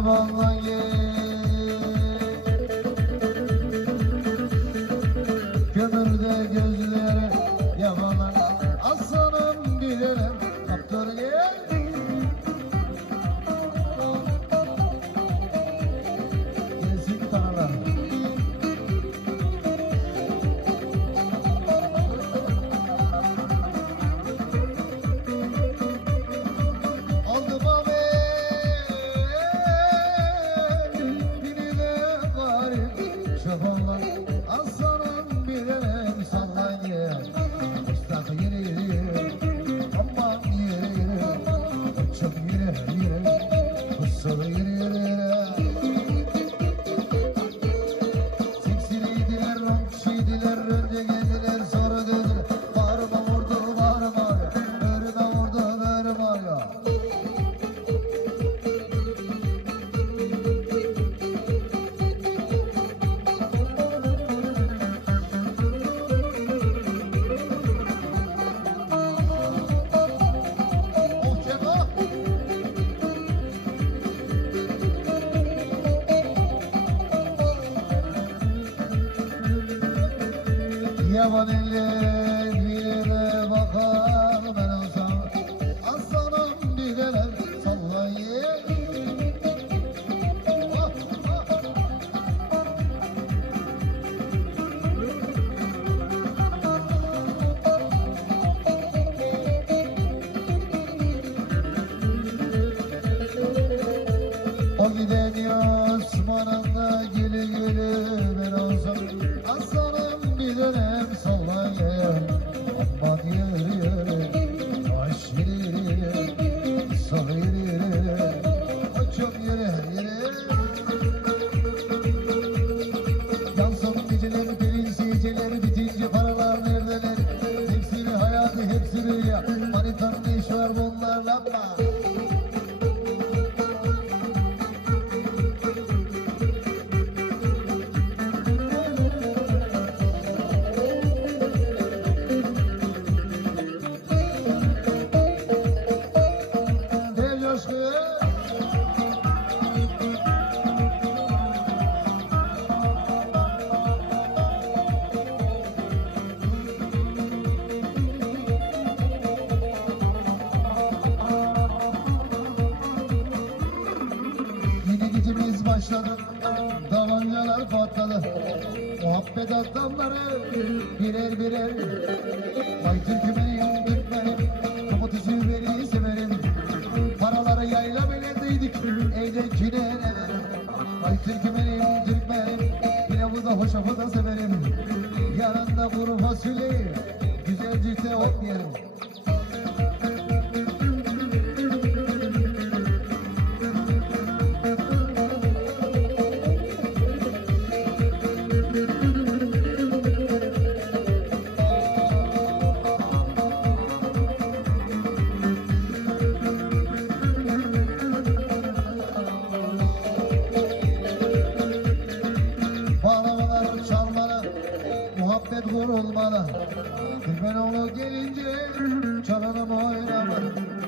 yabanla Kömürde Hare başladı Davancalar patladı. Muhabbet adamları birer birer. Vay Türkmenim, Türkmenim Kapatıcı beni severim. Paraları yayla belediydik. Eğlencine Vay Türkmenim, Türkmenim Pilavı da hoşafı da severim. Yanında kuru fasulye. Güzelce ot yerim vurulmalı. Türkmenoğlu gelince çalanım oynamalı.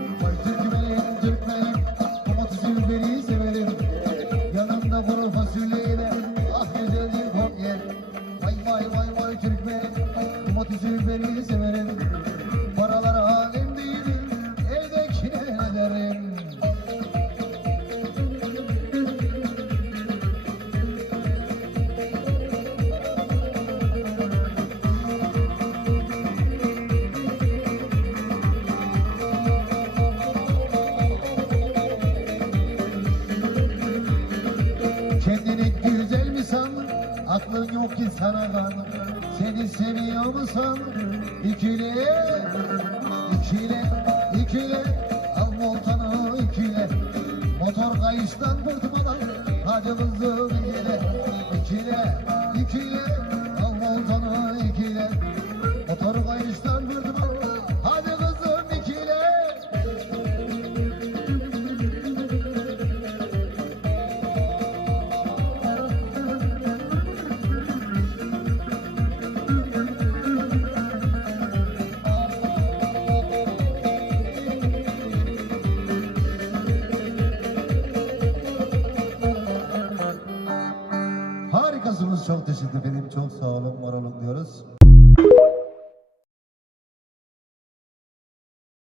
Aklın yok ki sana kanım. Seni seviyor mu sandın? İkile, ikile, ikile. Al voltanı ikile. Motor kayıştan kurtmadan hadi kızım ikile. İkile, ikile. Al voltanı ikile. Motor kayıştan kurtmadan Harikasınız çok teşekkür ederim. Çok sağ olun var olun diyoruz.